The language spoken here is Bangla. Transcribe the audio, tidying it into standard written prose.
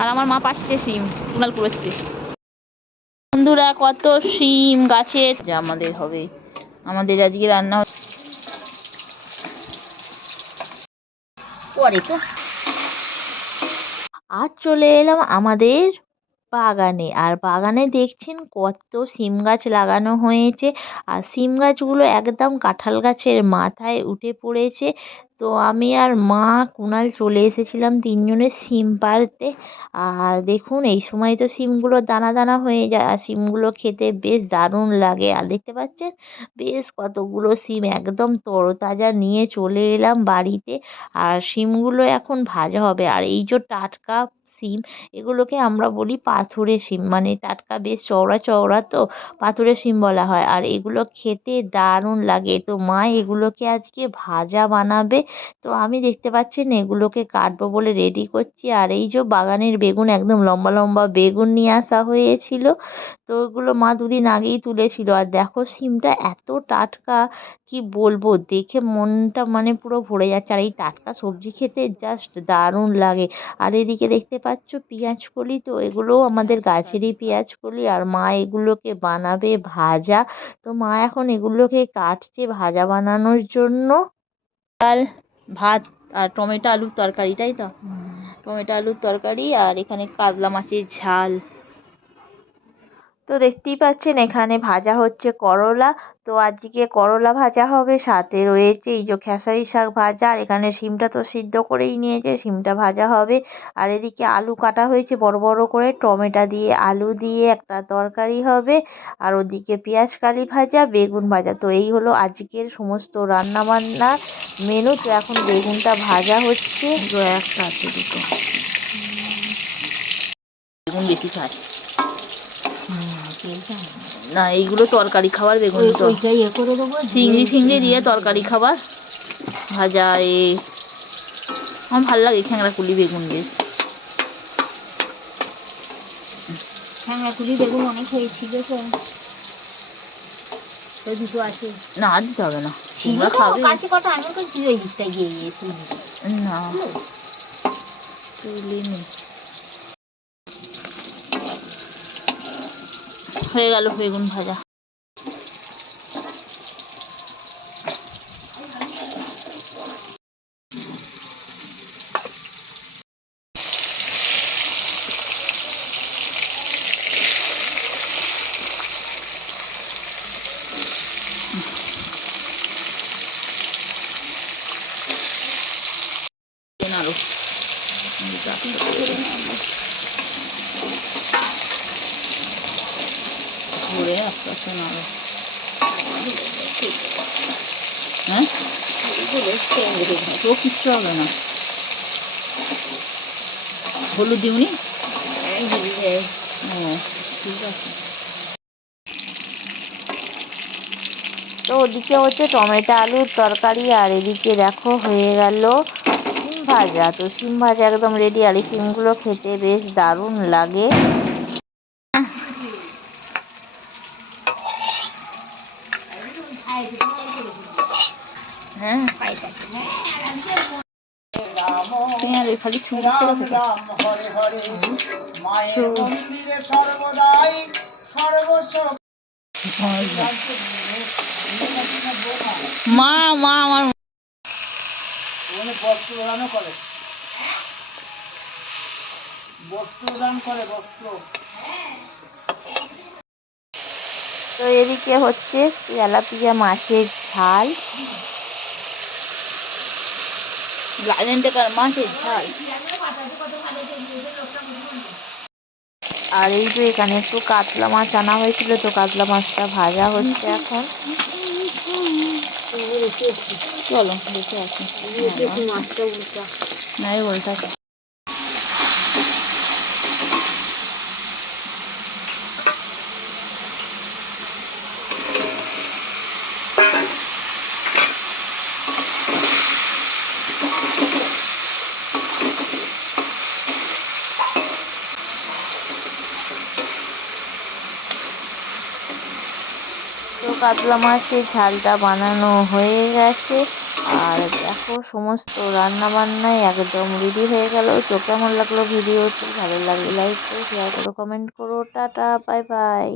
আর আমার মা পাচ্ছে শিম, কুনাল কুড়োচ্ছে। বন্ধুরা কত শিম গাছে, যা আমাদের হবে, আমাদের আজকে রান্না পরে তো। আজ চলে এলাম আমাদের বাগানে। আর বাগানে দেখছেন কত সিম গাছ লাগানো হয়েছে। আর সিম গাছগুলো একদম কাঁঠাল গাছের মাথায় উঠে পড়েছে। তো আমি আর মা কুনাল চলে এসেছিলাম তিনজনে সিম পাড়তে। আর দেখুন এই সময় তো সিমগুলো দানা দানা হয়ে যায়, আর সিমগুলো খেতে বেশ দারুণ লাগে। আর দেখতে পাচ্ছেন বেশ কতগুলো সিম একদম তরতাজা নিয়ে চলে এলাম বাড়িতে। আর সিমগুলো এখন ভাজা হবে। আর এই যে টাটকা সিম, এগুলোকে আমরা বলি পাথুরে শিম, মানে টাটকা বেশ চওড়া চওড়া, তো পাথুরে শিম বলা হয়। আর এগুলো খেতে দারুণ লাগে। তো মা এগুলোকে আজকে ভাজা বানাবে। তো আমি দেখতে পাচ্ছেন এগুলোকে কাটবো বলে রেডি করছি। আর এই যে বাগানের বেগুন, একদম লম্বা লম্বা বেগুন নিয়ে আসা হয়েছিল। তো ওগুলো মা দুদিন আগেই তুলেছিল। আর দেখো সিমটা এত টাটকা, কি বলবো, দেখে মনটা মানে পুরো ভরে যাচ্ছে। আর এই টাটকা সবজি খেতে জাস্ট দারুণ লাগে। আর এদিকে দেখতে পাচ্ছ পেঁয়াজ কলি, তো এগুলোও আমাদের গাছেরই পেঁয়াজ কলি। আর মা এগুলোকে বানাবে ভাজা। তো মা এখন এগুলোকে কাটছে ভাজা বানানোর জন্য। ডাল, ভাত আর টমেটো আলুর তরকারি, তাই তো? টমেটো আলুর তরকারি, আর এখানে কাতলা মাছের ঝাল। তো দেখতেই পাচ্ছেন এখানে ভাজা হচ্ছে করলা। তো আজকে করলা ভাজা হবে, সাথে রয়েছে এই যে খেসারি শাক ভাজা। আর এখানে শিমটা তো সিদ্ধ করেই নিয়েছে, শিমটা ভাজা হবে। আর এদিকে আলু কাটা হয়েছে বড় বড় করে, টমেটো দিয়ে আলু দিয়ে একটা তরকারি হবে। আর ওদিকে পেঁয়াজ কালি ভাজা, বেগুন ভাজা। তো এই হলো আজকের সমস্ত রান্না বান্নার মেনু। তো এখন বেগুনটা ভাজা হচ্ছে। একটা আছে দুটো, বেগুন বেশি খায় না, এইগুলো তরকারি খাবার বেগুন, তো চিংড়ি ফিংড়ি দিয়ে তরকারি খাবার ভাজা। আমার ভালো লাগে খ্যাংরা কুলি বেগুন, বেশ খ্যাংরা কুলি বেগুন অনেক হয়েছিল। তো দুটো আছে, না দিতে হবে না, তোমরা খাবে। কাছে কটা আমি করছি ওই দিকটা গিয়ে না তুলিনি। হয়ে গেল বেগুন ভাজা। আরো ঘুরে আস্তে আস্তে নাড়ো। হ্যাঁ তো কিচ্ছু হবে না। হলুদ দিউনি? ও ঠিক আছে। তো ওদিকে হচ্ছে টমেটো আলুর তরকারি, আর এদিকে দেখো হয়ে গেল শিম ভাজা। তো শিম ভাজা একদম রেডি। আর এই শিমগুলো খেতে বেশ দারুণ লাগে। হ্যাঁ খালি মা মা আমার বস্ত্রদান করে, বস্ত্রদান করে বস্ত্র। তো এদিকে হচ্ছে তেলাপিয়া মাছের ঝাল, মাছের ঝাল। আর এই যে এখানে একটু কাতলা মাছ আনা হয়েছিল, তো কাতলা মাছটা ভাজা হচ্ছে এখন। চলো দেখে আসি। মাছটা উল্টা, না উল্টা। তো কাতলা মাছের ঝালটা বানানো হয়ে গেছে। আর দেখো সমস্ত রান্না বান্নাই একদম রেডি হয়ে গেল। তো কেমন লাগলো ভিডিওটি? ভালো লাগলে লাইক করো, শেয়ার করো, কমেন্ট করো। Tata, bye bye.